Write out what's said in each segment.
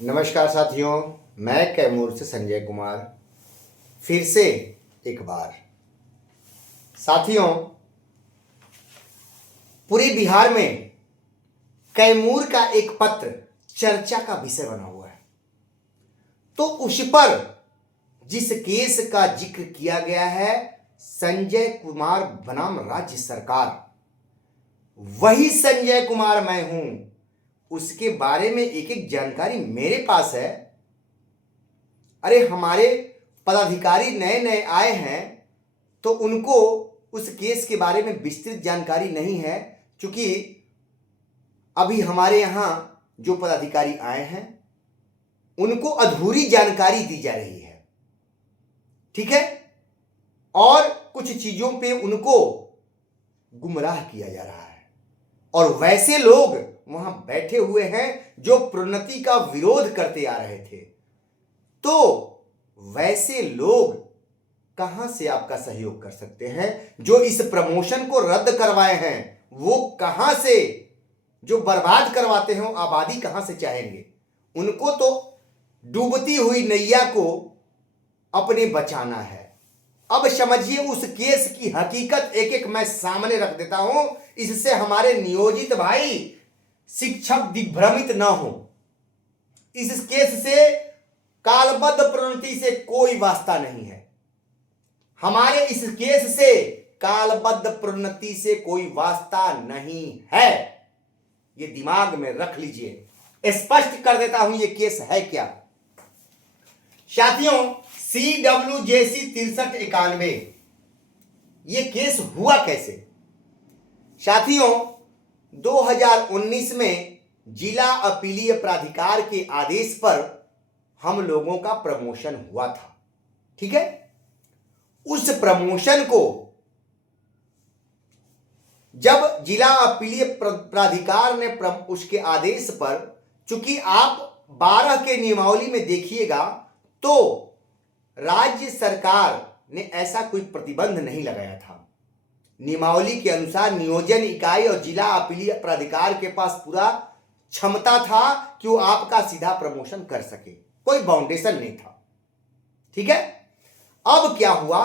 नमस्कार साथियों, मैं कैमूर से संजय कुमार फिर से एक बार। साथियों, पूरे बिहार में कैमूर का एक पत्र चर्चा का विषय बना हुआ है। तो उस पर जिस केस का जिक्र किया गया है, संजय कुमार बनाम राज्य सरकार, वही संजय कुमार मैं हूं। उसके बारे में एक एक जानकारी मेरे पास है। अरे हमारे पदाधिकारी नए नए आए हैं तो उनको उस केस के बारे में विस्तृत जानकारी नहीं है, क्योंकि अभी हमारे यहाँ जो पदाधिकारी आए हैं उनको अधूरी जानकारी दी जा रही है, ठीक है, और कुछ चीजों पे उनको गुमराह किया जा रहा है। और वैसे लोग वहां बैठे हुए हैं जो प्रोन्नति का विरोध करते आ रहे थे। तो वैसे लोग कहां से आपका सहयोग कर सकते हैं? जो इस प्रमोशन को रद्द करवाए हैं वो कहां से, जो बर्बाद करवाते हैं आबादी कहां से चाहेंगे? उनको तो डूबती हुई नैया को अपने बचाना है। अब समझिए, उस केस की हकीकत एक एक मैं सामने रख देता हूं, इससे हमारे नियोजित भाई शिक्षक दिग्भ्रमित ना हो। इस केस से कालबद्ध प्रोन्नति से कोई वास्ता नहीं है। हमारे इस केस से कालबद्ध प्रोन्नति से कोई वास्ता नहीं है। ये दिमाग में रख लीजिए। स्पष्ट कर देता हूं ये केस है क्या। साथियों, CWJC 6391, ये केस हुआ कैसे? साथियों, 2019 में जिला अपीलीय प्राधिकार के आदेश पर हम लोगों का प्रमोशन हुआ था, ठीक है। उस प्रमोशन को जब जिला अपीलीय प्राधिकार ने उसके आदेश पर, चूंकि आप 12 के नियमावली में देखिएगा तो राज्य सरकार ने ऐसा कोई प्रतिबंध नहीं लगाया था। नियमावली के अनुसार नियोजन इकाई और जिला अपीलीय प्राधिकार के पास पूरा क्षमता था कि वो आपका सीधा प्रमोशन कर सके, कोई बाउंडेशन नहीं था, ठीक है। अब क्या हुआ,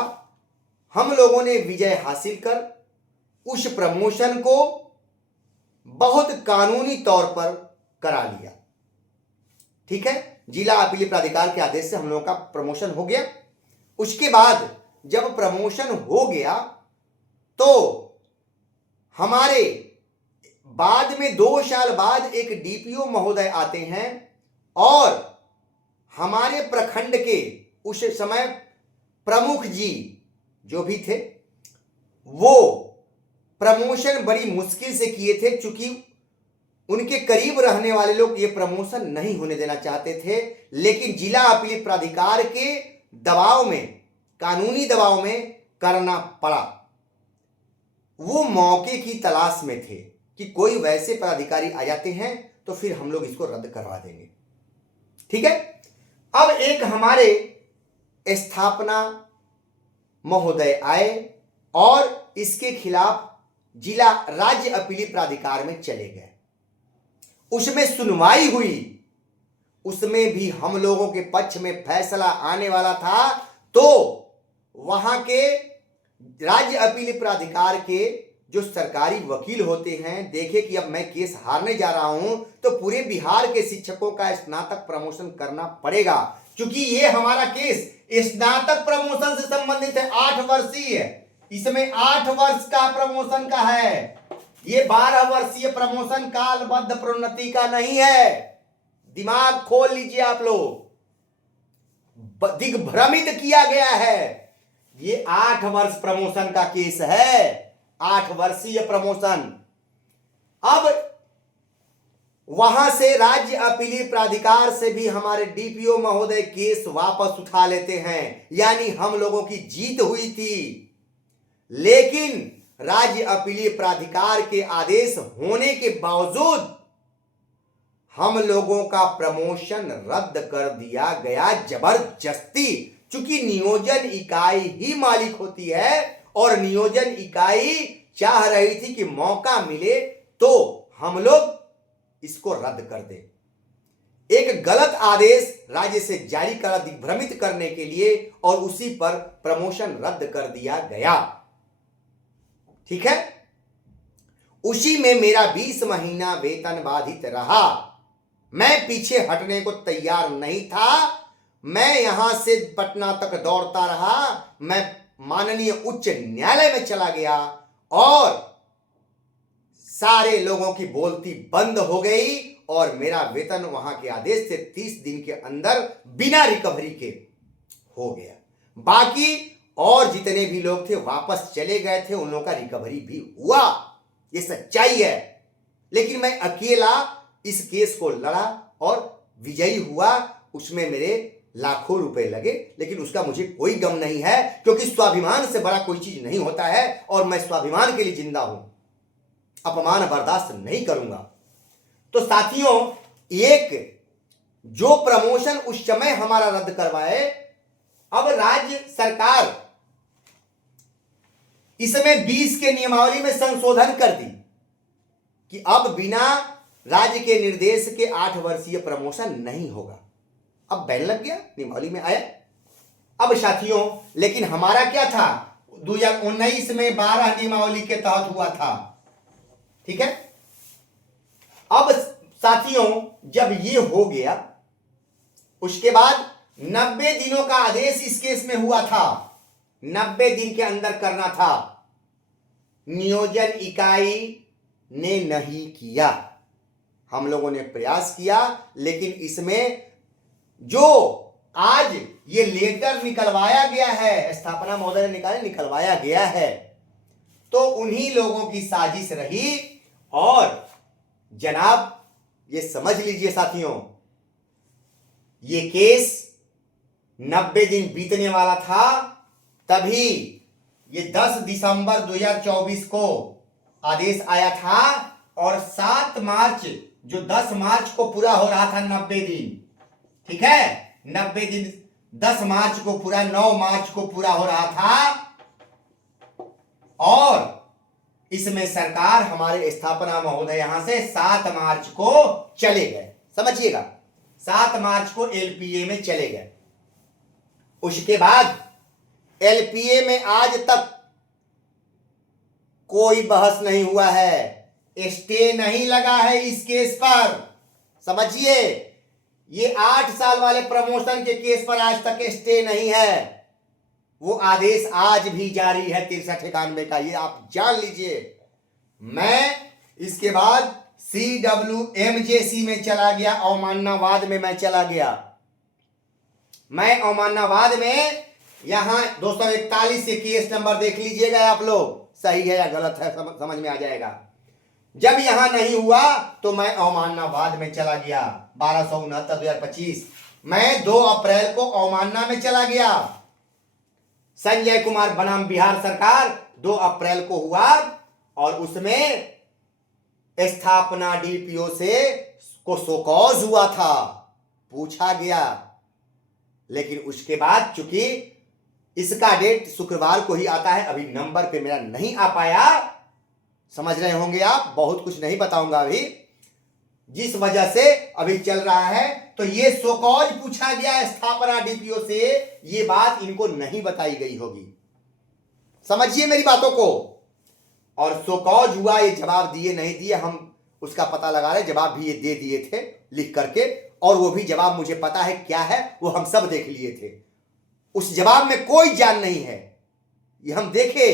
हम लोगों ने विजय हासिल कर उस प्रमोशन को बहुत कानूनी तौर पर करा लिया, ठीक है। जिला अपीलीय प्राधिकार के आदेश से हम लोगों का प्रमोशन हो गया। उसके बाद जब प्रमोशन हो गया तो हमारे बाद में 2 साल बाद एक DPO महोदय आते हैं और हमारे प्रखंड के उस समय प्रमुख जी जो भी थे वो प्रमोशन बड़ी मुश्किल से किए थे, क्योंकि उनके करीब रहने वाले लोग ये प्रमोशन नहीं होने देना चाहते थे। लेकिन जिला अपीलीय प्राधिकार के दबाव में, कानूनी दबाव में करना पड़ा। वो मौके की तलाश में थे कि कोई वैसे पदाधिकारी आ जाते हैं तो फिर हम लोग इसको रद्द करवा देंगे, ठीक है। अब एक हमारे स्थापना महोदय आए और इसके खिलाफ जिला राज्य अपीलीय प्राधिकार में चले गए। उसमें सुनवाई हुई, उसमें भी हम लोगों के पक्ष में फैसला आने वाला था। तो वहां के राज्य अपीलीय प्राधिकार के जो सरकारी वकील होते हैं देखे कि अब मैं केस हारने जा रहा हूं तो पूरे बिहार के शिक्षकों का स्नातक प्रमोशन करना पड़ेगा, क्योंकि ये हमारा केस स्नातक प्रमोशन से संबंधित है। 8 वर्षीय, इसमें 8 वर्ष का प्रमोशन का है। ये 12 वर्षीय प्रमोशन कालबद्ध प्रोन्नति का नहीं है। दिमाग खोल लीजिए आप लोग, दिग्भ्रमित किया गया है। ये 8 वर्ष प्रमोशन का केस है, 8 वर्षीय प्रमोशन। अब वहां से राज्य अपीलीय प्राधिकार से भी हमारे DPO महोदय केस वापस उठा लेते हैं, यानी हम लोगों की जीत हुई थी। लेकिन राज्य अपीलीय प्राधिकार के आदेश होने के बावजूद हम लोगों का प्रमोशन रद्द कर दिया गया जबरदस्ती, क्योंकि नियोजन इकाई ही मालिक होती है और नियोजन इकाई चाह रही थी कि मौका मिले तो हम लोग इसको रद्द कर दे। एक गलत आदेश राज्य से जारी कर दिग्भ्रमित करने के लिए और उसी पर प्रमोशन रद्द कर दिया गया। ठीक है, उसी में मेरा 20 महीना वेतन बाधित रहा। मैं पीछे हटने को तैयार नहीं था। मैं यहां से पटना तक दौड़ता रहा। मैं माननीय उच्च न्यायालय में चला गया और सारे लोगों की बोलती बंद हो गई और मेरा वेतन वहां के आदेश से 30 दिन के अंदर बिना रिकवरी के हो गया। बाकी और जितने भी लोग थे वापस चले गए थे, उन लोगों का रिकवरी भी हुआ। ये सच्चाई है। लेकिन मैं अकेला इस केस को लड़ा और विजयी हुआ। उसमें मेरे लाखों रुपए लगे, लेकिन उसका मुझे कोई गम नहीं है, क्योंकि स्वाभिमान से बड़ा कोई चीज नहीं होता है और मैं स्वाभिमान के लिए जिंदा हूं। अपमान बर्दाश्त नहीं करूंगा। तो साथियों, एक जो प्रमोशन उस समय हमारा रद्द करवाए, अब राज्य सरकार इसमें 20 के नियमावली में संशोधन कर दी कि अब बिना राज्य के निर्देश के 8 वर्षीय प्रमोशन नहीं होगा। अब बैन लग गया, नियमावली में आया। अब साथियों, लेकिन हमारा क्या था, 2019 में 12 नियमावली के तहत हुआ था। ठीक है, अब साथियों जब ये हो गया, उसके बाद 90 दिनों का आदेश इस केस में हुआ था। 90 दिन के अंदर करना था। नियोजन इकाई ने नहीं किया। हम लोगों ने प्रयास किया, लेकिन इसमें जो आज ये लेटर निकलवाया गया है, स्थापना महोदय ने निकलवाया गया है, तो उन्हीं लोगों की साजिश रही। और जनाब ये समझ लीजिए साथियों, ये केस 90 दिन बीतने वाला था, तभी ये 10 दिसंबर 2024 को आदेश आया था और 7 मार्च, जो 10 मार्च को पूरा हो रहा था 90 दिन, ठीक है, 90 दिन 10 मार्च को पूरा, 9 मार्च को पूरा हो रहा था। और इसमें सरकार, हमारे स्थापना महोदय यहां से 7 मार्च को चले गए। समझिएगा, 7 मार्च को एलपीए में चले गए। उसके बाद एलपीए में आज तक कोई बहस नहीं हुआ है, स्टे नहीं लगा है इस केस पर। समझिए, ये 8 साल वाले प्रमोशन के केस पर आज तक स्टे नहीं है। वो आदेश आज भी जारी है 6391 का, ये आप जान लीजिए। मैं इसके बाद CWMJC में चला गया, अवमाननावाद में मैं चला गया। मैं अवमाननावाद में यहां 241 के केस नंबर देख लीजिएगा आप लोग, सही है या गलत है समझ में आ जाएगा। जब यहां नहीं हुआ तो मैं अवमाननावाद में चला गया, 1269/2025। मैं 2 अप्रैल को अवमानना में चला गया। संजय कुमार बनाम बिहार सरकार 2 अप्रैल को हुआ और उसमें स्थापना डीपीओ से को शोकॉज हुआ था, पूछा गया। लेकिन उसके बाद चूंकि इसका डेट शुक्रवार को ही आता है, अभी नंबर पे मेरा नहीं आ पाया, समझ रहे होंगे आप, बहुत कुछ नहीं बताऊंगा अभी, जिस वजह से अभी चल रहा है। तो ये शोकॉज पूछा गया स्थापना डीपीओ से, ये बात इनको नहीं बताई गई होगी, समझिए मेरी बातों को। और शोकॉज हुआ, ये जवाब दिए नहीं दिए हम उसका पता लगा रहे, जवाब भी ये दे दिए थे लिख करके, और वो भी जवाब मुझे पता है क्या है, वो हम सब देख लिए थे। उस जवाब में कोई जान नहीं है, ये हम देखे।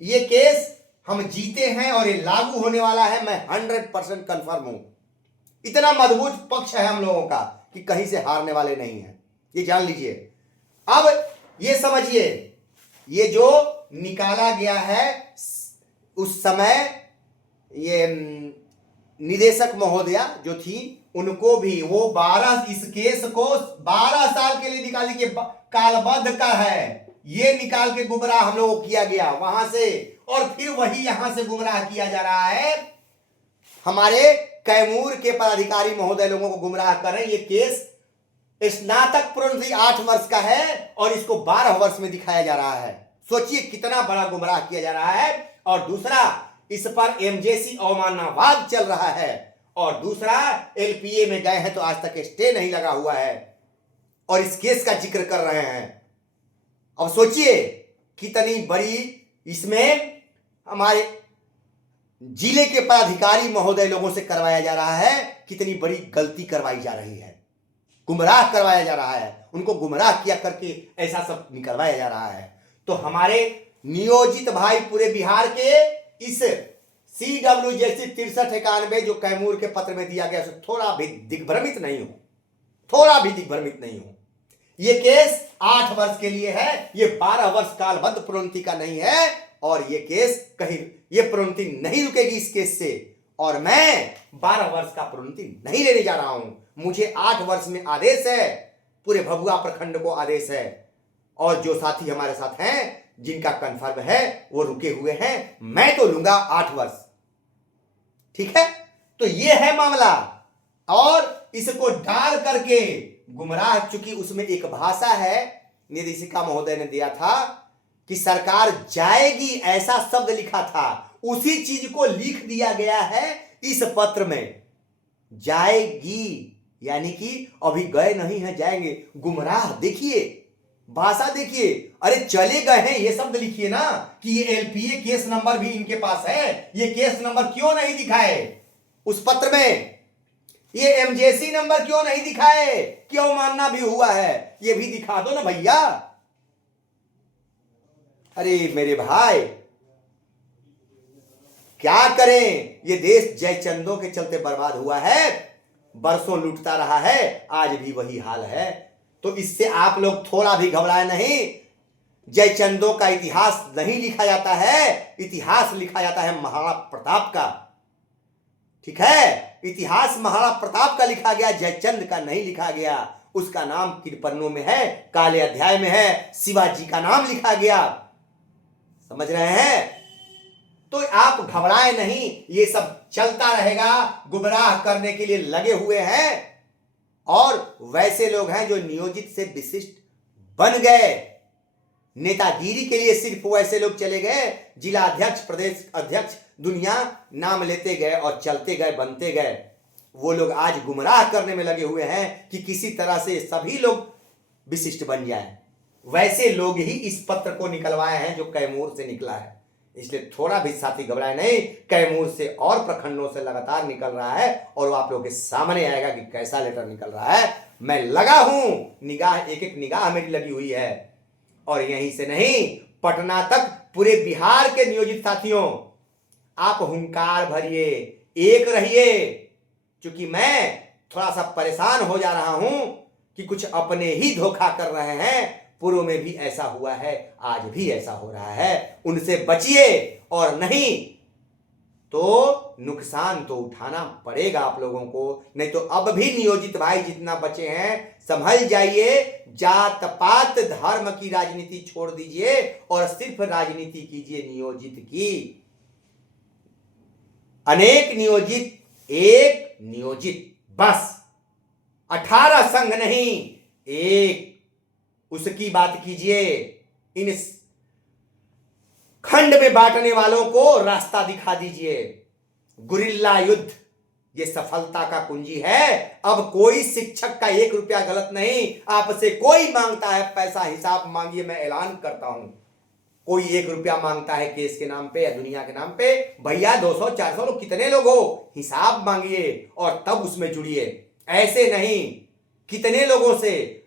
ये केस हम जीते हैं और ये लागू होने वाला है, मैं 100% कंफर्म हूं। इतना मजबूत पक्ष है हम लोगों का कि कहीं से हारने वाले नहीं हैं, ये जान लीजिए। अब ये समझिए, ये जो निकाला गया है, उस समय ये निदेशक महोदया जो थी, उनको भी वो 12 इस केस को 12 साल के लिए निकाली के कालबद्ध का है, ये निकाल के गुमराह हम लोगों को किया गया वहां से, और फिर वही यहां से गुमराह किया जा रहा है। हमारे कैमूर के पदाधिकारी महोदय लोगों को गुमराह कर रहे हैं। ये केस स्नातक पूर्ण 8 वर्ष का है और इसको 12 वर्ष में दिखाया जा रहा है। सोचिए कितना बड़ा गुमराह किया जा रहा है। और दूसरा, इस पर एमजेसी अवमाननावाद चल रहा है और दूसरा एलपीए में गए हैं तो आज तक स्टे नहीं लगा हुआ है और इस केस का जिक्र कर रहे हैं। अब सोचिए कितनी बड़ी इसमें हमारे जिले के पदाधिकारी महोदय लोगों से करवाया जा रहा है, कितनी बड़ी गलती करवाई जा रही है, गुमराह करवाया जा रहा है, उनको गुमराह किया करके ऐसा सब निकलवाया जा रहा है। तो हमारे नियोजित भाई पूरे बिहार के इस CW जैसी 6391 जो कैमूर के पत्र में दिया गया, थोड़ा भी दिग्भ्रमित नहीं हो, थोड़ा भी दिग्भ्रमित नहीं हो। ये केस 8 वर्ष के लिए है, ये 12 वर्ष कालबद्ध प्रोन्नति का नहीं है और ये केस कहीं ये प्रोन्नति नहीं रुकेगी इस केस से। और मैं 12 वर्ष का प्रोन्नति नहीं लेने जा रहा हूं। मुझे 8 वर्ष में आदेश है, पूरे भभुआ प्रखंड को आदेश है और जो साथी हमारे साथ हैं जिनका कन्फर्म है वो रुके हुए हैं, मैं तो लूंगा 8 वर्ष। ठीक है, तो ये है मामला। और इसको डाल करके गुमराह, चूंकि उसमें एक भाषा है, निर्देशिका महोदय ने दिया था कि सरकार जाएगी ऐसा शब्द लिखा था, उसी चीज को लिख दिया गया है इस पत्र में। जाएगी यानी कि अभी गए नहीं है, जाएंगे। गुमराह देखिए, भाषा देखिए, अरे चले गए हैं ये शब्द लिखिए ना कि ये एलपीए केस नंबर भी इनके पास है, ये केस नंबर क्यों नहीं दिखाए उस पत्र में, ये एमजेसी नंबर क्यों नहीं दिखाए, क्यों मानना भी हुआ है, ये भी दिखा दो ना भैया। अरे मेरे भाई क्या करें, ये देश जयचंदों के चलते बर्बाद हुआ है, बरसों लूटता रहा है, आज भी वही हाल है। तो इससे आप लोग थोड़ा भी घबराए नहीं। जयचंदों का इतिहास नहीं लिखा जाता है, इतिहास लिखा जाता है महाराणा प्रताप का। ठीक है, इतिहास महाराणा प्रताप का लिखा गया, जयचंद का नहीं लिखा गया। उसका नाम किरपन्नों में है, काले अध्याय में है, शिवाजी का नाम लिखा गया। समझ रहे हैं? तो आप घबराए नहीं, ये सब चलता रहेगा, गुमराह करने के लिए लगे हुए हैं। और वैसे लोग हैं जो नियोजित से विशिष्ट बन गए, नेतागिरी के लिए सिर्फ वैसे लोग चले गए, जिला अध्यक्ष, प्रदेश अध्यक्ष, दुनिया नाम लेते गए और चलते गए, बनते गए। वो लोग आज गुमराह करने में लगे हुए हैं कि किसी तरह से सभी लोग विशिष्ट बन जाएं। वैसे लोग ही इस पत्र को निकलवाए हैं जो कैमूर से निकला है। इसलिए थोड़ा भी साथी घबराए नहीं, कैमूर से और प्रखंडों से लगातार निकल रहा है और वो आप लोगों के सामने आएगा कि कैसा लेटर निकल रहा है। मैं लगा हूं, निगाह, एक एक निगाह मेरी लगी हुई है। और यहीं से नहीं, पटना तक पूरे बिहार के नियोजित साथियों, आप हुंकार भरिए, एक रहिए। क्योंकि मैं थोड़ा सा परेशान हो जा रहा हूं कि कुछ अपने ही धोखा कर रहे हैं। पूर्व में भी ऐसा हुआ है, आज भी ऐसा हो रहा है। उनसे बचिए और नहीं तो नुकसान तो उठाना पड़ेगा आप लोगों को। नहीं तो अब भी नियोजित भाई जितना बचे हैं संभल जाइए, जात पात धर्म की राजनीति छोड़ दीजिए और सिर्फ राजनीति कीजिए नियोजित की। अनेक नियोजित, एक नियोजित, बस 18 संघ नहीं, एक, उसकी बात कीजिए। इन खंड में बांटने वालों को रास्ता दिखा दीजिए। गुरिल्ला युद्ध ये सफलता का कुंजी है। अब कोई शिक्षक का 1 रुपया गलत नहीं, आपसे कोई मांगता है पैसा, हिसाब मांगिए। मैं ऐलान करता हूं, कोई 1 रुपया मांगता है केस के नाम पे या दुनिया के नाम पे, भैया 200 400 लोग कितने लोग हो, हिसाब मांगिए और तब उसमें जुड़िए। ऐसे नहीं, कितने लोगों से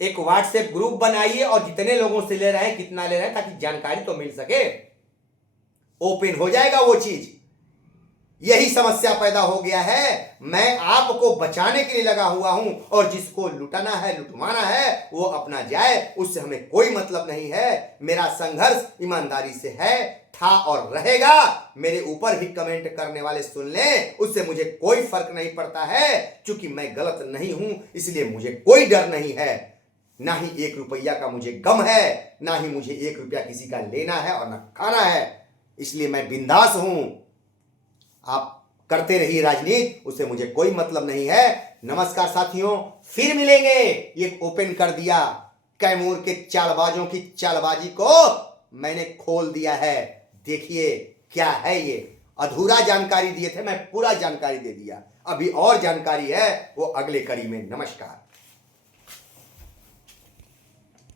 एक व्हाट्सएप ग्रुप बनाइए और जितने लोगों से ले रहे हैं कितना ले रहे हैं, ताकि जानकारी तो मिल सके। ओपन हो जाएगा वो चीज। यही समस्या पैदा हो गया है। मैं आपको बचाने के लिए लगा हुआ हूं और जिसको लुटाना है, लुटवाना है, वो अपना जाए, उससे हमें कोई मतलब नहीं है। मेरा संघर्ष ईमानदारी से है, था और रहेगा। मेरे ऊपर भी कमेंट करने वाले सुन लें, उससे मुझे कोई फर्क नहीं पड़ता है। क्योंकि मैं गलत नहीं हूं, इसलिए मुझे कोई डर नहीं है। ना ही 1 रुपया का मुझे गम है, ना ही मुझे 1 रुपया किसी का लेना है और ना खाना है। इसलिए मैं बिंदास हूं। आप करते रहिए राजनीति, उससे मुझे कोई मतलब नहीं है। नमस्कार साथियों, फिर मिलेंगे। ये ओपन कर दिया, कैमूर के चालबाजों की चालबाजी को मैंने खोल दिया है। देखिए क्या है ये। अधूरा जानकारी दिए थे, मैं पूरा जानकारी दे दिया। अभी और जानकारी है, वो अगले कड़ी में। नमस्कार।